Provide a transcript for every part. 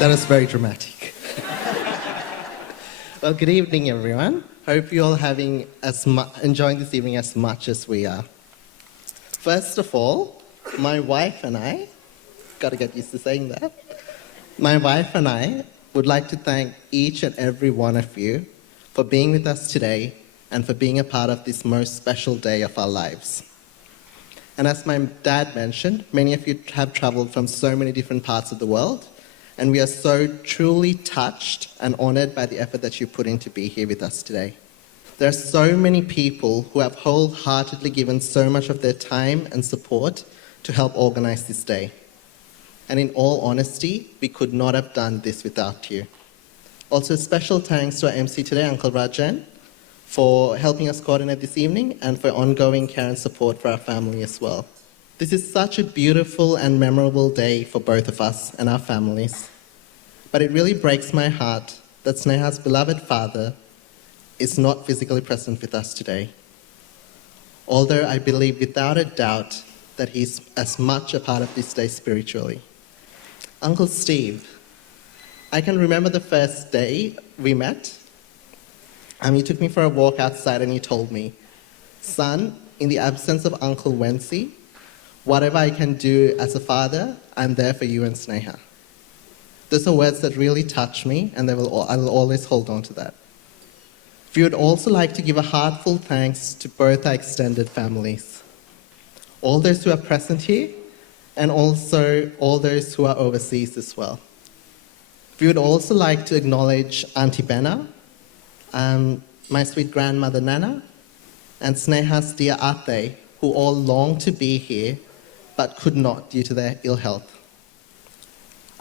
That was very dramatic. Well, good evening, everyone. Hope you're all enjoying this evening as much as we are. First of all, my wife and I, got to get used to saying that, my wife and I would like to thank each and every one of you for being with us today and for being a part of this most special day of our lives. And as my dad mentioned, many of you have traveled from so many different parts of the world, and we are so truly touched and honored by the effort that you put in to be here with us today. There are so many people who have wholeheartedly given so much of their time and support to help organize this day. And in all honesty, we could not have done this without you. Also, special thanks to our MC today, Uncle Rajan, for helping us coordinate this evening and for ongoing care and support for our family as well. This is such a beautiful and memorable day for both of us and our families. But it really breaks my heart that Sneha's beloved father is not physically present with us today. Although I believe without a doubt that he's as much a part of this day spiritually. Uncle Steve, I can remember the first day we met. You took me for a walk outside and you told me, son, in the absence of Uncle Wency, whatever I can do as a father, I'm there for you and Sneha. Those are words that really touch me, and I will always hold on to that. We would also like to give a heartful thanks to both our extended families, all those who are present here, and also all those who are overseas as well. We would also like to acknowledge Auntie Benna, my sweet grandmother Nana, and Sneha's dear Ate, who all long to be here, but could not due to their ill health.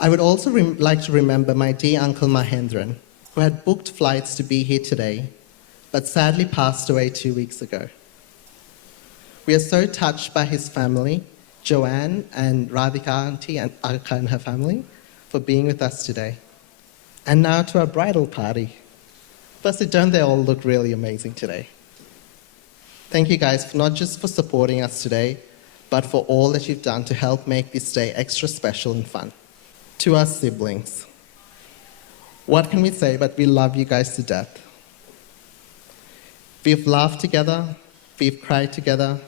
I would also like to remember my dear Uncle Mahendran, who had booked flights to be here today, but sadly passed away 2 weeks ago. We are so touched by his family, Joanne and Radhika Auntie and Akka and her family, for being with us today. And now to our bridal party. Firstly, don't they all look really amazing today? Thank you guys, not just for supporting us today, but for all that you've done to help make this day extra special and fun. To our siblings, what can we say but we love you guys to death. We've laughed together, we've cried together,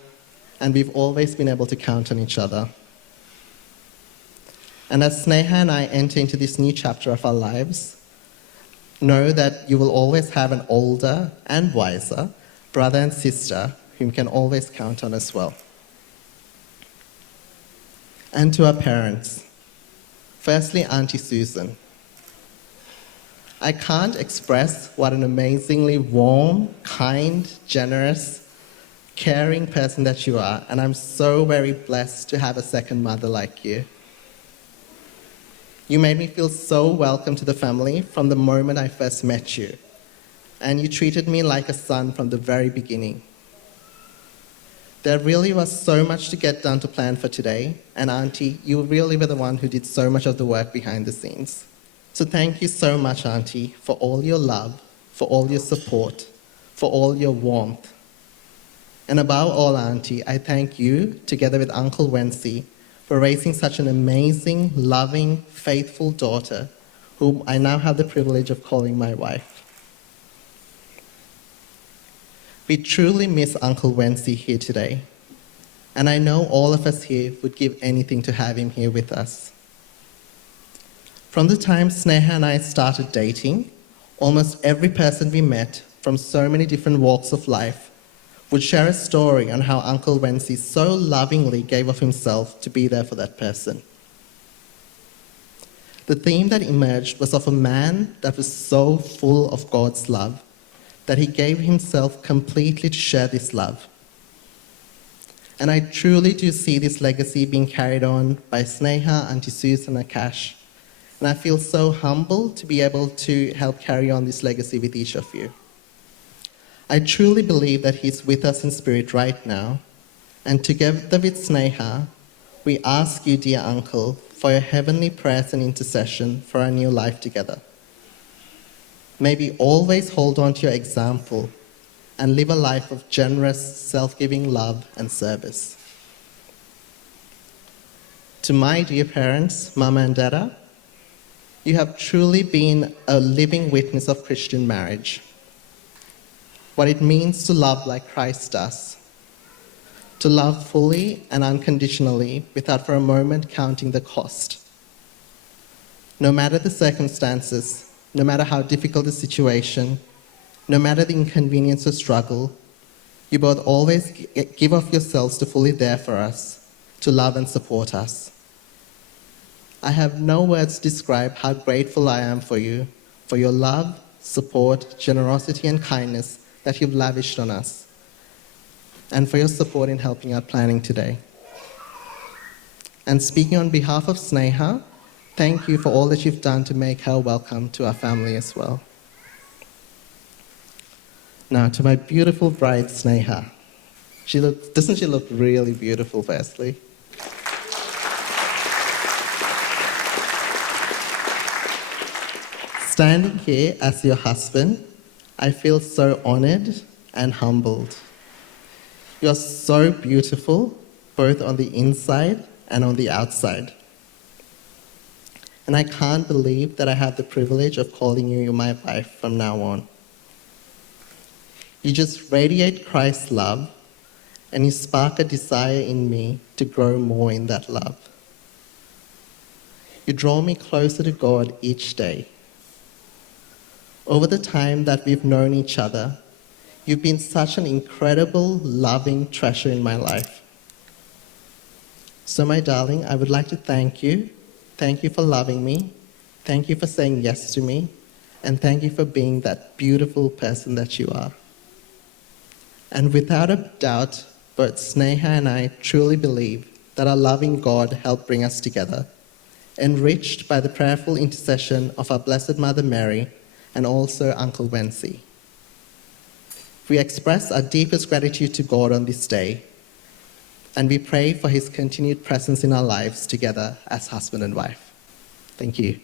and we've always been able to count on each other. And as Sneha and I enter into this new chapter of our lives, know that you will always have an older and wiser brother and sister whom you can always count on as well. And to our parents, firstly, Auntie Susan. I can't express what an amazingly warm, kind, generous, caring person that you are, and I'm so very blessed to have a second mother like you. You made me feel so welcome to the family from the moment I first met you, and you treated me like a son from the very beginning. There really was so much to get done to plan for today, and Auntie, you really were the one who did so much of the work behind the scenes. So thank you so much, Auntie, for all your love, for all your support, for all your warmth. And above all, Auntie, I thank you, together with Uncle Wency, for raising such an amazing, loving, faithful daughter, whom I now have the privilege of calling my wife. We truly miss Uncle Wency here today, and I know all of us here would give anything to have him here with us. From the time Sneha and I started dating, almost every person we met from so many different walks of life would share a story on how Uncle Wency so lovingly gave of himself to be there for that person. The theme that emerged was of a man that was so full of God's love that he gave himself completely to share this love. And I truly do see this legacy being carried on by Sneha, Auntie Susan, and Akash. And I feel so humbled to be able to help carry on this legacy with each of you. I truly believe that he's with us in spirit right now. And together with Sneha, we ask you, dear Uncle, for your heavenly prayers and intercession for our new life together. May we always hold on to your example and live a life of generous, self-giving love and service. To my dear parents, Mama and Dada, You have truly been a living witness of Christian marriage. What it means to love like Christ does. To love fully and unconditionally without for a moment counting the cost. No matter the circumstances, no matter how difficult the situation, no matter the inconvenience or struggle, you both always give of yourselves to fully there for us, to love and support us. I have no words to describe how grateful I am for you, for your love, support, generosity, and kindness that you've lavished on us, and for your support in helping out planning today. And speaking on behalf of Sneha, thank you for all that you've done to make her welcome to our family as well. Now, to my beautiful bride, Sneha. Doesn't she look really beautiful, firstly? Standing here as your husband, I feel so honored and humbled. You're so beautiful, both on the inside and on the outside. And I can't believe that I have the privilege of calling you my wife from now on. You just radiate Christ's love, and you spark a desire in me to grow more in that love. You draw me closer to God each day. Over the time that we've known each other, you've been such an incredible, loving treasure in my life. So, my darling, I would like to thank you. Thank you for loving me. Thank you for saying yes to me. And thank you for being that beautiful person that you are. And without a doubt, both Sneha and I truly believe that our loving God helped bring us together, enriched by the prayerful intercession of our Blessed Mother Mary and also Uncle Wensi. We express our deepest gratitude to God on this day, and we pray for his continued presence in our lives together as husband and wife. Thank you.